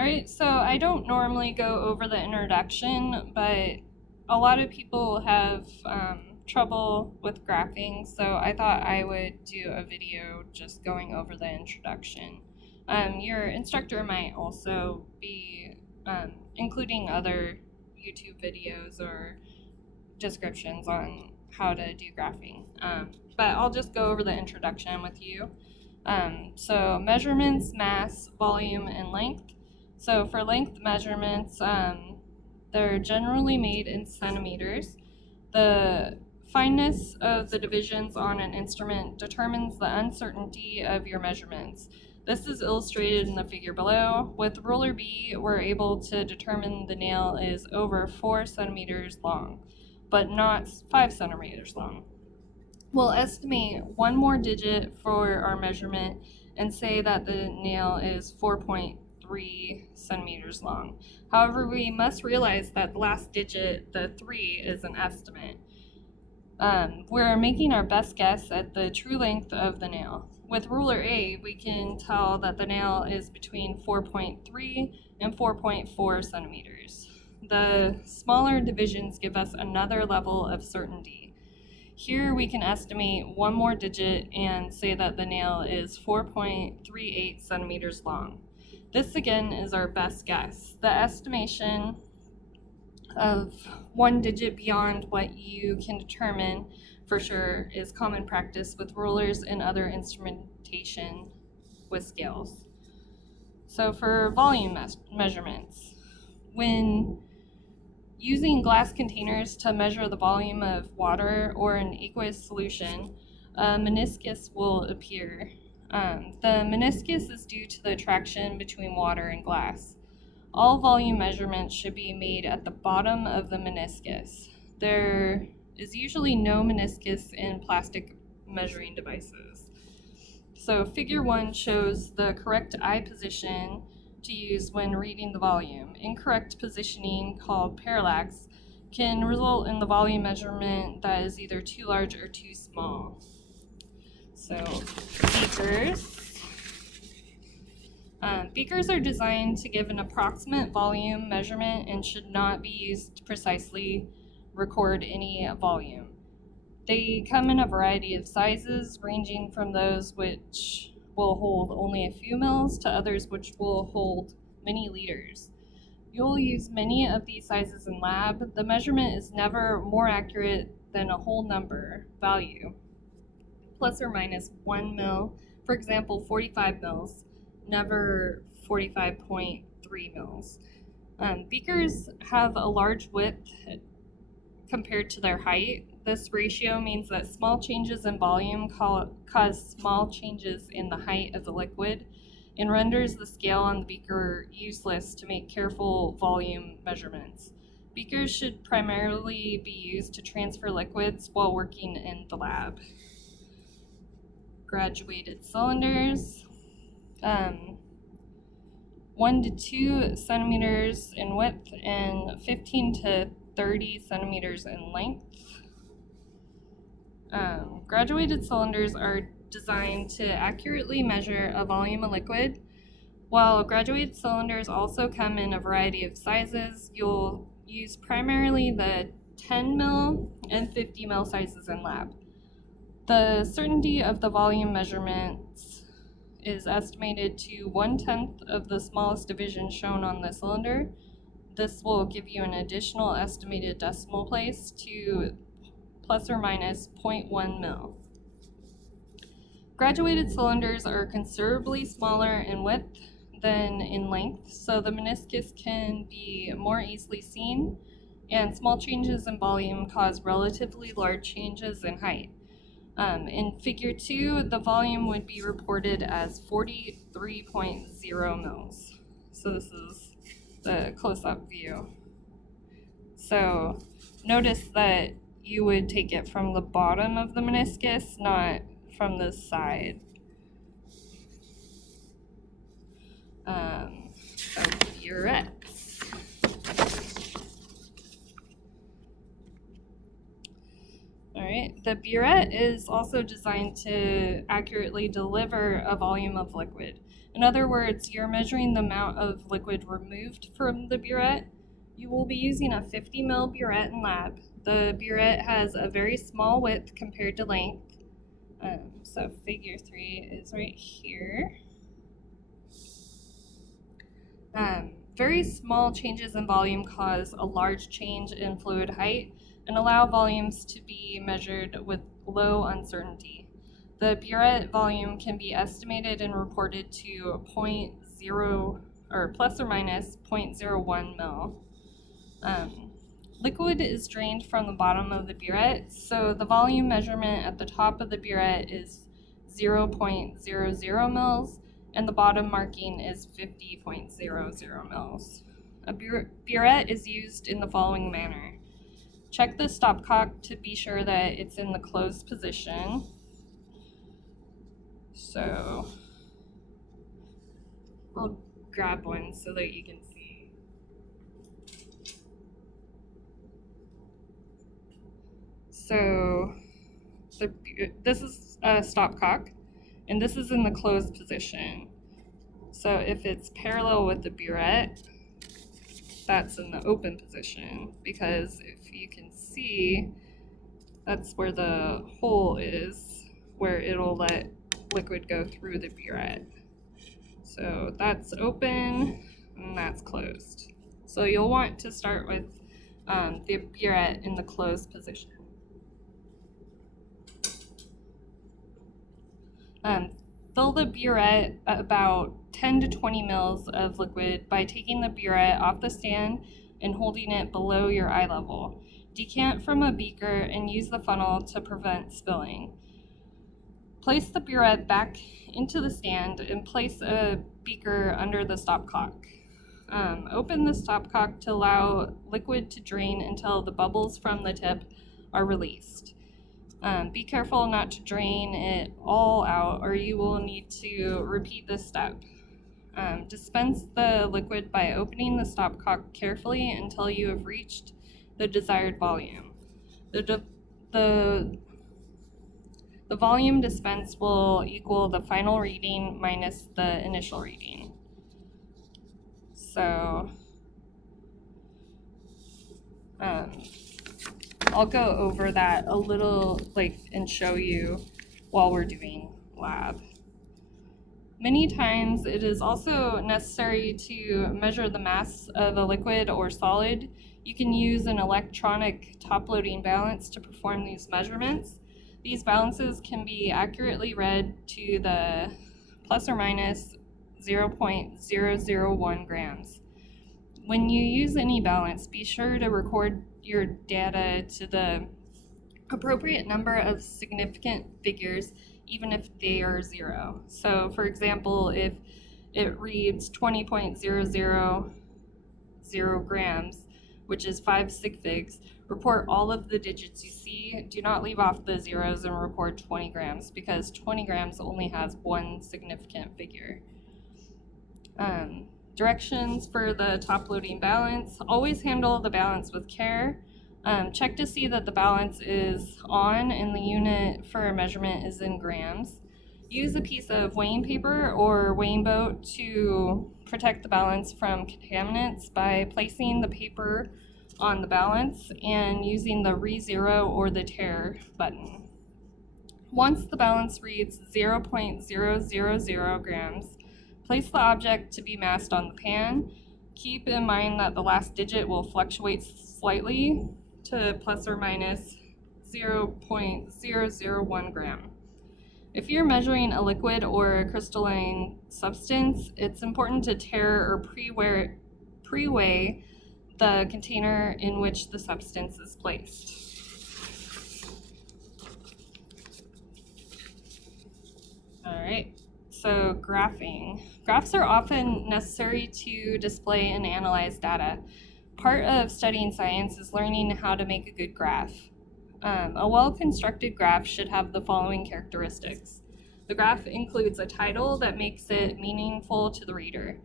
All right, so I don't normally go over the introduction, but a lot of people have trouble with graphing, so I thought I would do a video just going over the introduction. Your instructor might also be including other YouTube videos or descriptions on how to do graphing, but I'll just go over the introduction with you. So measurements, mass, volume, and length. So for length measurements, they're generally made in centimeters. The fineness of the divisions on an instrument determines the uncertainty of your measurements. This is illustrated in the figure below. With ruler B, we're able to determine the nail is over 4 centimeters long, but not 5 centimeters long. We'll estimate one more digit for our measurement and say that the nail is 4.3 centimeters long. However, we must realize that the last digit, the 3, is an estimate. We're making our best guess at the true length of the nail. With ruler A, we can tell that the nail is between 4.3 and 4.4 centimeters. The smaller divisions give us another level of certainty. Here we can estimate one more digit and say that the nail is 4.38 centimeters long. This again is our best guess. The estimation of one digit beyond what you can determine for sure is common practice with rulers and other instrumentation with scales. So for volume measurements, when using glass containers to measure the volume of water or an aqueous solution, a meniscus will appear. The meniscus is due to the attraction between water and glass. All volume measurements should be made at the bottom of the meniscus. There is usually no meniscus in plastic measuring devices. So figure 1 shows the correct eye position to use when reading the volume. Incorrect positioning, called parallax, can result in the volume measurement that is either too large or too small. So beakers. Beakers are designed to give an approximate volume measurement and should not be used to precisely record any volume. They come in a variety of sizes, ranging from those which will hold only a few mils to others which will hold many liters. You'll use many of these sizes in lab. The measurement is never more accurate than a whole number value, plus or minus 1 mil. For example, 45 mils, never 45.3 mils. Beakers have a large width compared to their height. This ratio means that small changes in volume cause small changes in the height of the liquid and renders the scale on the beaker useless to make careful volume measurements. Beakers should primarily be used to transfer liquids while working in the lab. Graduated cylinders, 1 to 2 centimeters in width and 15 to 30 centimeters in length. Graduated cylinders are designed to accurately measure a volume of liquid. While graduated cylinders also come in a variety of sizes, you'll use primarily the 10 mil and 50 mil sizes in lab. The certainty of the volume measurements is estimated to 1/10 of the smallest division shown on the cylinder. This will give you an additional estimated decimal place to plus or minus 0.1 mil. Graduated cylinders are considerably smaller in width than in length, so the meniscus can be more easily seen, and small changes in volume cause relatively large changes in height. In figure 2, the volume would be reported as 43.0 mils. So this is the close-up view. So notice that you would take it from the bottom of the meniscus, not from the side. So burettes. All right, the burette is also designed to accurately deliver a volume of liquid. In other words, you're measuring the amount of liquid removed from the burette. You will be using a 50 ml burette in lab. The burette has a very small width compared to length. So figure 3 is right here. Very small changes in volume cause a large change in fluid height and allow volumes to be measured with low uncertainty. The burette volume can be estimated and reported to 0.0 or plus or minus 0.01 mil. Liquid is drained from the bottom of the burette, so the volume measurement at the top of the burette is 0.00 mils, and the bottom marking is 50.00 mils. A burette is used in the following manner. Check the stopcock to be sure that it's in the closed position. So I'll grab one so that you can see. So this is a stopcock, and this is in the closed position. So if it's parallel with the burette, that's in the open position, because if you can see, that's where the hole is, where it'll let liquid go through the burette. So that's open and that's closed. So you'll want to start with the burette in the closed position. Fill the burette about 10 to 20 mils of liquid by taking the burette off the stand and holding it below your eye level. Decant from a beaker and use the funnel to prevent spilling. Place the burette back into the stand and place a beaker under the stopcock. Open the stopcock to allow liquid to drain until the bubbles from the tip are released. Be careful not to drain it all out, or you will need to repeat this step. Dispense the liquid by opening the stopcock carefully until you have reached the desired volume. The volume dispensed will equal the final reading minus the initial reading. So I'll go over that a little and show you while we're doing lab. Many times it is also necessary to measure the mass of a liquid or solid. You can use an electronic top-loading balance to perform these measurements. These balances can be accurately read to the plus or minus 0.001 grams. When you use any balance, be sure to record your data to the appropriate number of significant figures, even if they are 0. So for example, if it reads 20.000 grams, which is 5 sig figs, report all of the digits you see. Do not leave off the zeros and record 20 grams, because 20 grams only has one significant figure. Directions for the top loading balance. Always handle the balance with care. Check to see that the balance is on and the unit for measurement is in grams. Use a piece of weighing paper or weighing boat to protect the balance from contaminants by placing the paper on the balance and using the re-zero or the tare button. Once the balance reads 0.000 grams, place the object to be massed on the pan. Keep in mind that the last digit will fluctuate slightly to plus or minus 0.001 gram. If you're measuring a liquid or a crystalline substance, it's important to tare or pre-weigh the container in which the substance is placed. All right, so graphing. Graphs are often necessary to display and analyze data. Part of studying science is learning how to make a good graph. A well-constructed graph should have the following characteristics. The graph includes a title that makes it meaningful to the reader.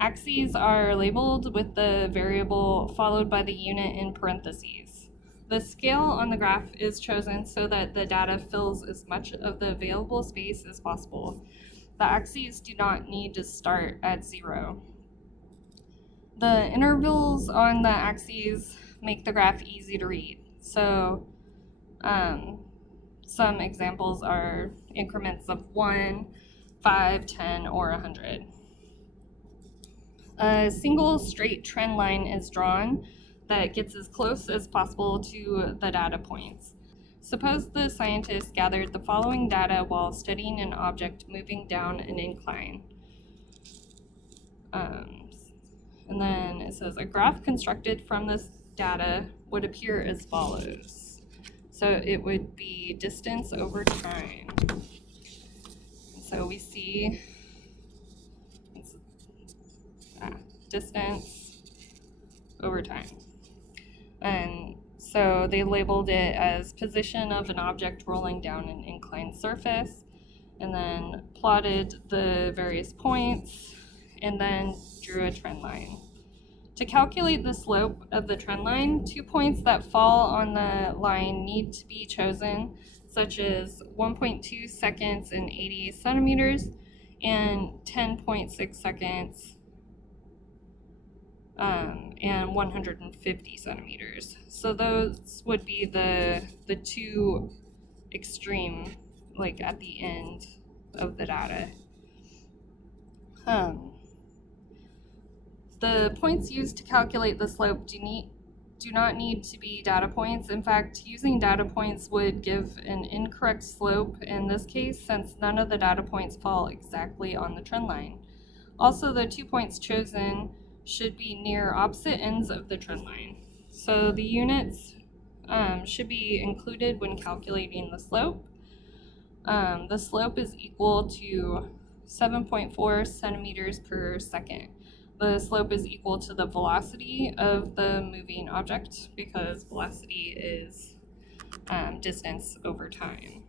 Axes are labeled with the variable followed by the unit in parentheses. The scale on the graph is chosen so that the data fills as much of the available space as possible. the axes do not need to start at 0. The intervals on the axes make the graph easy to read. So some examples are increments of 1, 5, 10, or 100. A single straight trend line is drawn that gets as close as possible to the data points. Suppose the scientists gathered the following data while studying an object moving down an incline. And then it says a graph constructed from this data would appear as follows. So it would be distance over time. So we see distance over time. And so they labeled it as position of an object rolling down an inclined surface, and then plotted the various points, and then drew a trend line. To calculate the slope of the trend line, 2 points that fall on the line need to be chosen, such as 1.2 seconds and 80 centimeters and 10.6 seconds and 150 centimeters. So those would be the two extreme, like at the end of the data. The points used to calculate the slope do not need to be data points. In fact, using data points would give an incorrect slope in this case, since none of the data points fall exactly on the trend line. Also, the 2 points chosen should be near opposite ends of the trend line. So the units should be included when calculating the slope. The slope is equal to 7.4 centimeters per second. The slope is equal to the velocity of the moving object, because velocity is distance over time.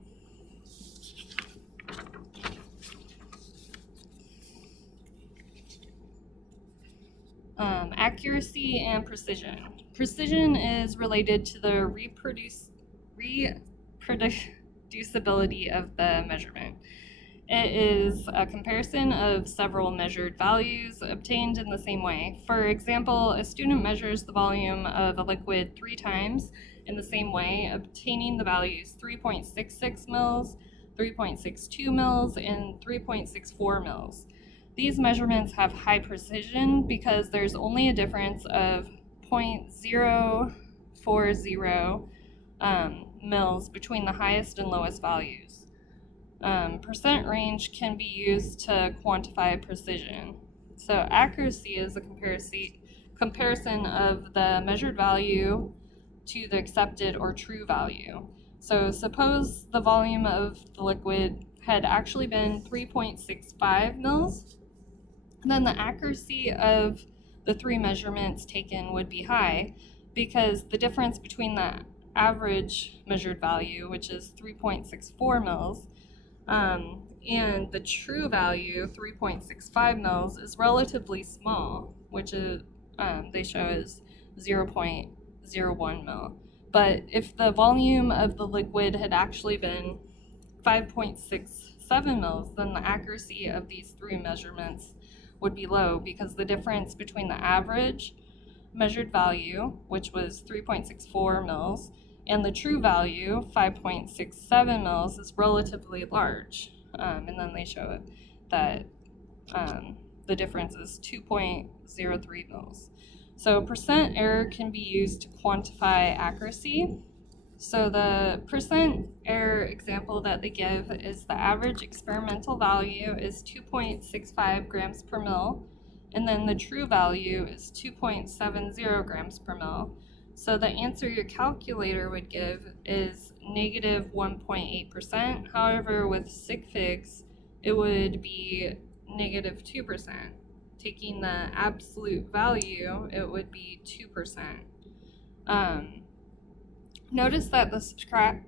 Accuracy and precision. Precision is related to the reproducibility of the measurement. It is a comparison of several measured values obtained in the same way. For example, a student measures the volume of a liquid 3 times in the same way, obtaining the values 3.66 mils, 3.62 mils, and 3.64 mils. These measurements have high precision because there's only a difference of 0.040 mils between the highest and lowest values. Percent range can be used to quantify precision. So accuracy is a comparison of the measured value to the accepted or true value. So suppose the volume of the liquid had actually been 3.65 mils, then the accuracy of the 3 measurements taken would be high, because the difference between the average measured value, which is 3.64 mils, and the true value, 3.65 mils, is relatively small, which is they show as 0.01 mil. But if the volume of the liquid had actually been 5.67 mils, then the accuracy of these 3 measurements would be low, because the difference between the average measured value, which was 3.64 mils, and the true value, 5.67 mils, is relatively large. And then they show that the difference is 2.03 mils. So percent error can be used to quantify accuracy. So the percent error example that they give is the average experimental value is 2.65 grams per mil, and then the true value is 2.70 grams per mil. So the answer your calculator would give is negative 1.8%. However, with sig figs, it would be negative 2%. Taking the absolute value, it would be 2%. Notice that the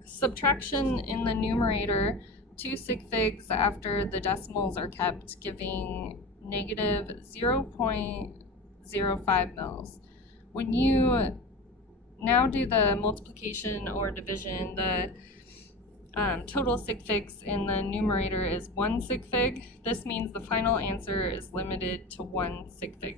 subtraction in the numerator, 2 sig figs after the decimals are kept, giving negative 0.05 mils. When you now do the multiplication or division, the total sig figs in the numerator is 1 sig fig. This means the final answer is limited to 1 sig fig.